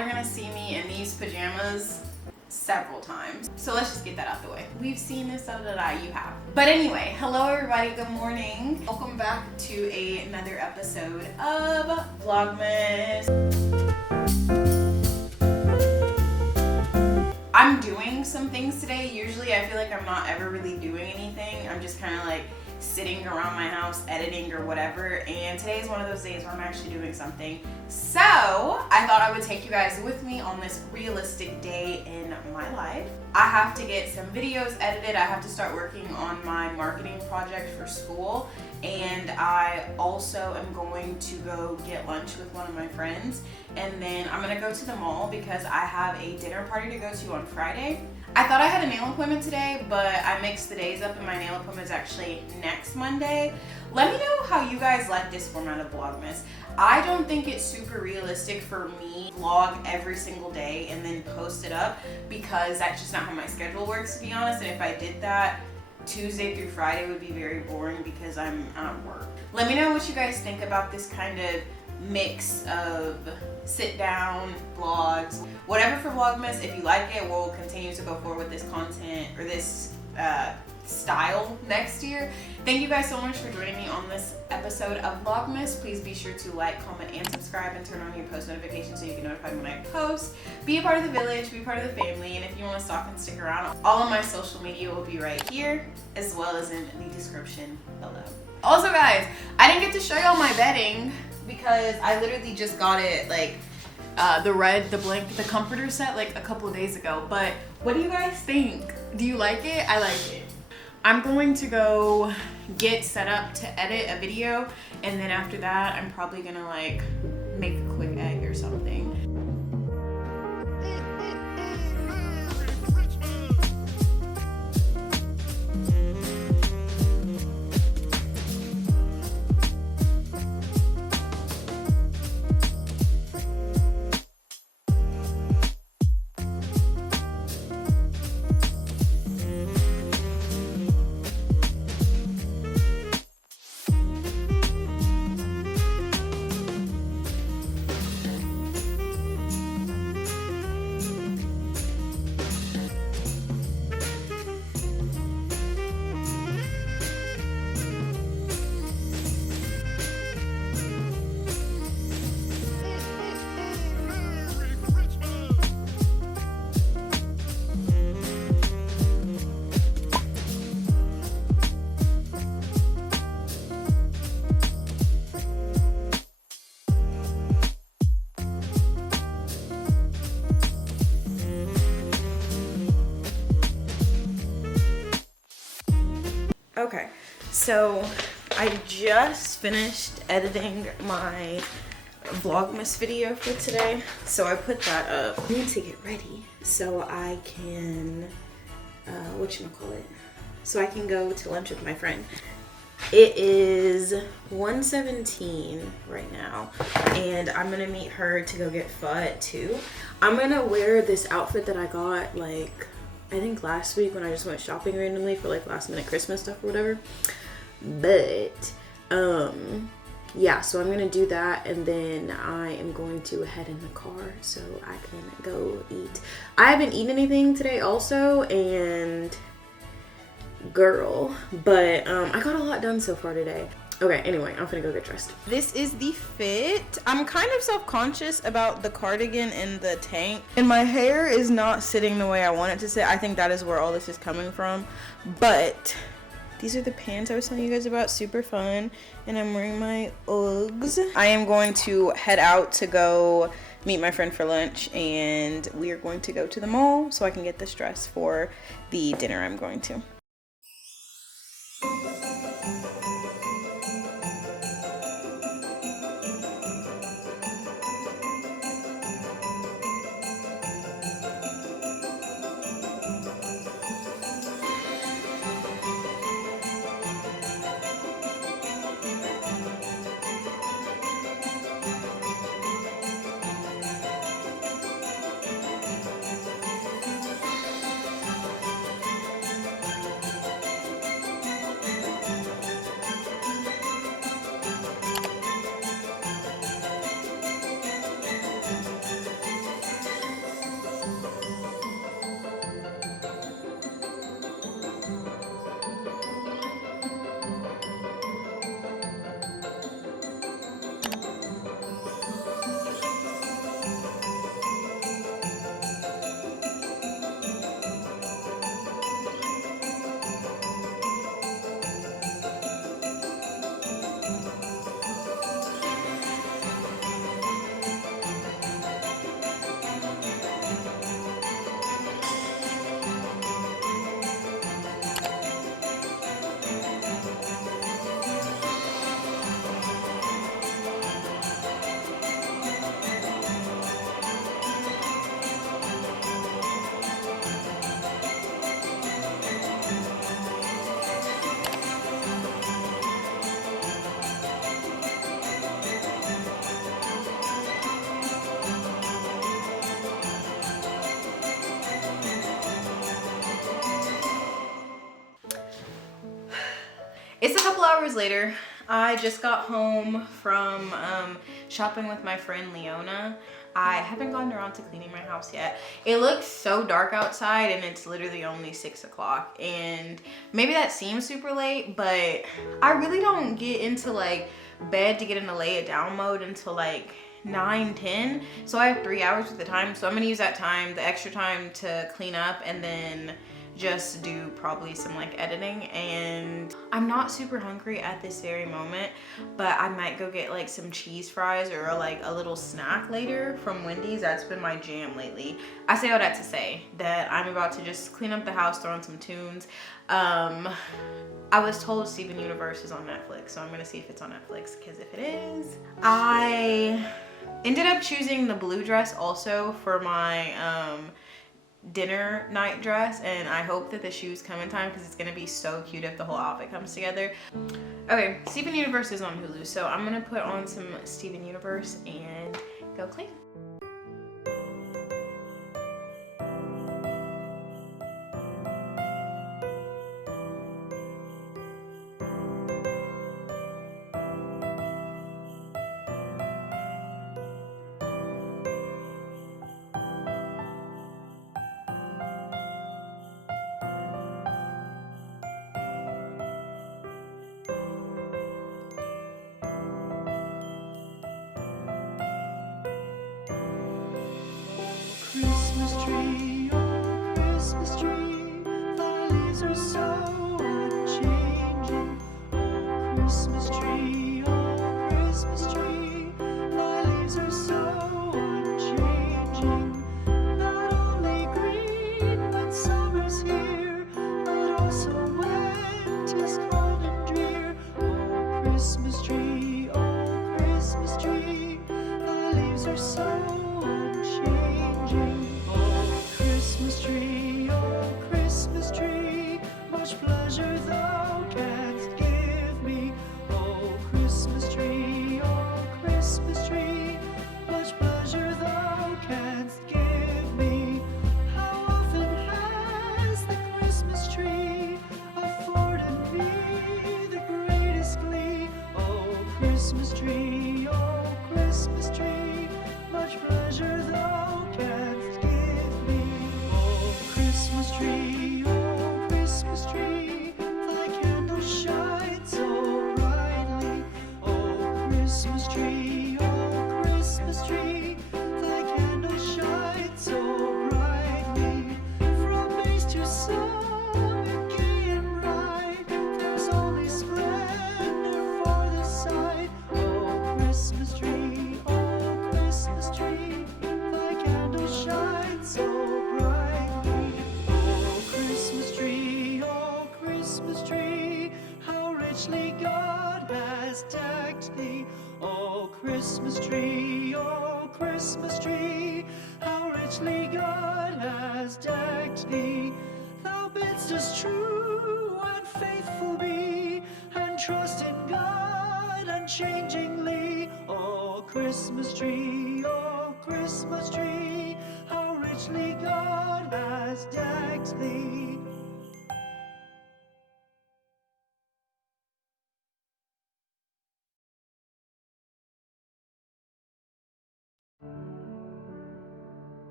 are gonna see me in these pajamas several times. So let's just get that out the way. We've seen this, you have. But anyway, hello everybody, good morning. Welcome back to another episode of Vlogmas. I'm doing some things today. Usually I feel like I'm not ever really doing anything. I'm just kind of like sitting around my house editing or whatever, and today is one of those days where I'm actually doing something. So I thought I would take you guys with me on this realistic day in my life. I have to get some videos edited. I have to start working on my marketing project for school, and I also am going to go get lunch with one of my friends, and then I'm gonna go to the mall because I have a dinner party to go to on Friday. I thought I had a nail appointment today, but I mixed the days up and my nail appointment is actually next Monday. Let me know how you guys like this format of Vlogmas. I don't think it's super realistic for me to vlog every single day and then post it up because that's just not how my schedule works, to be honest. And if I did that, Tuesday through Friday would be very boring because I'm at work. Let me know what you guys think about this kind of mix of sit down vlogs, whatever for Vlogmas. If you like it, we'll continue to go forward with this content or this style next year. Thank you guys so much for joining me on this episode of Vlogmas. Please be sure to like, comment, and subscribe, and turn on your post notifications so you get notified when I post. Be a part of the village, be a part of the family, and if you want to stalk and stick around, all of my social media will be right here as well as in the description below. Also guys, I didn't get to show y'all my bedding because I literally just got it like the comforter set like a couple of days ago. But what do you guys think? Do you like it? I like it. I'm going to go get set up to edit a video, and then after that I'm probably gonna like make a quick egg or something. Okay, so I just finished editing my Vlogmas video for today, so I put that up. I need to get ready so I can, so I can go to lunch with my friend. It is 1:17 right now, and I'm gonna meet her to go get pho at 2. I'm gonna wear this outfit that I got like I think last week when I just went shopping randomly for like last minute Christmas stuff or whatever. But yeah, so I'm gonna do that, and then I am going to head in the car so I can go eat. I haven't eaten anything today also, and girl, but I got a lot done so far today. Okay, anyway, I'm gonna go get dressed. This is the fit. I'm kind of self-conscious about the cardigan and the tank, and my hair is not sitting the way I want it to sit. I think that is where all this is coming from. But these are the pants I was telling you guys about, super fun. And I'm wearing my Uggs. I am going to head out to go meet my friend for lunch, and we are going to go to the mall so I can get this dress for the dinner I'm going to. hours later, I just got home from shopping with my friend Leona. I haven't gotten around to cleaning my house yet. It looks so dark outside and it's literally only 6 o'clock, and maybe that seems super late, but I really don't get into like bed to get in the lay it down mode until like 9-10. So I have 3 hours of the time, so I'm gonna use that time, the extra time, to clean up and then just do probably some like editing. And I'm not super hungry at this very moment, but I might go get like some cheese fries or like a little snack later from Wendy's. That's been my jam lately. I say all that to say that I'm about to just clean up the house, throw on some tunes. I was told Steven Universe is on Netflix, so I'm gonna see if it's on Netflix, because if it is, I ended up choosing the blue dress also for my dinner night dress, and I hope that the shoes come in time because it's gonna be so cute if the whole outfit comes together. Okay, Steven Universe is on Hulu, so I'm gonna put on some Steven Universe and go clean. Christmas tree, oh Christmas tree, thy leaves are so unchanging. Oh Christmas tree, thy leaves are so unchanging. Not only green when summer's here, but also when 'tis cold and drear. Oh Christmas tree, thy leaves are so unchanging. Oh Christmas tree, much pleasure thou canst give me. Oh Christmas tree, much pleasure thou canst give me. How often has the Christmas tree afforded me the greatest glee? Oh Christmas tree, much pleasure thou canst give me. Oh Christmas tree, thy candle shines so brightly. Oh Christmas tree, thy candle shines so brightly. From base to summit, gay and bright, there's only splendor for the sight. Oh Christmas tree, thy candle shines so brightly. Oh Christmas tree, how richly God has decked thee. Oh Christmas tree, how richly God has decked thee. Thou bidst us true and faithful be, and trust in God unchangingly. Oh Christmas tree, how richly God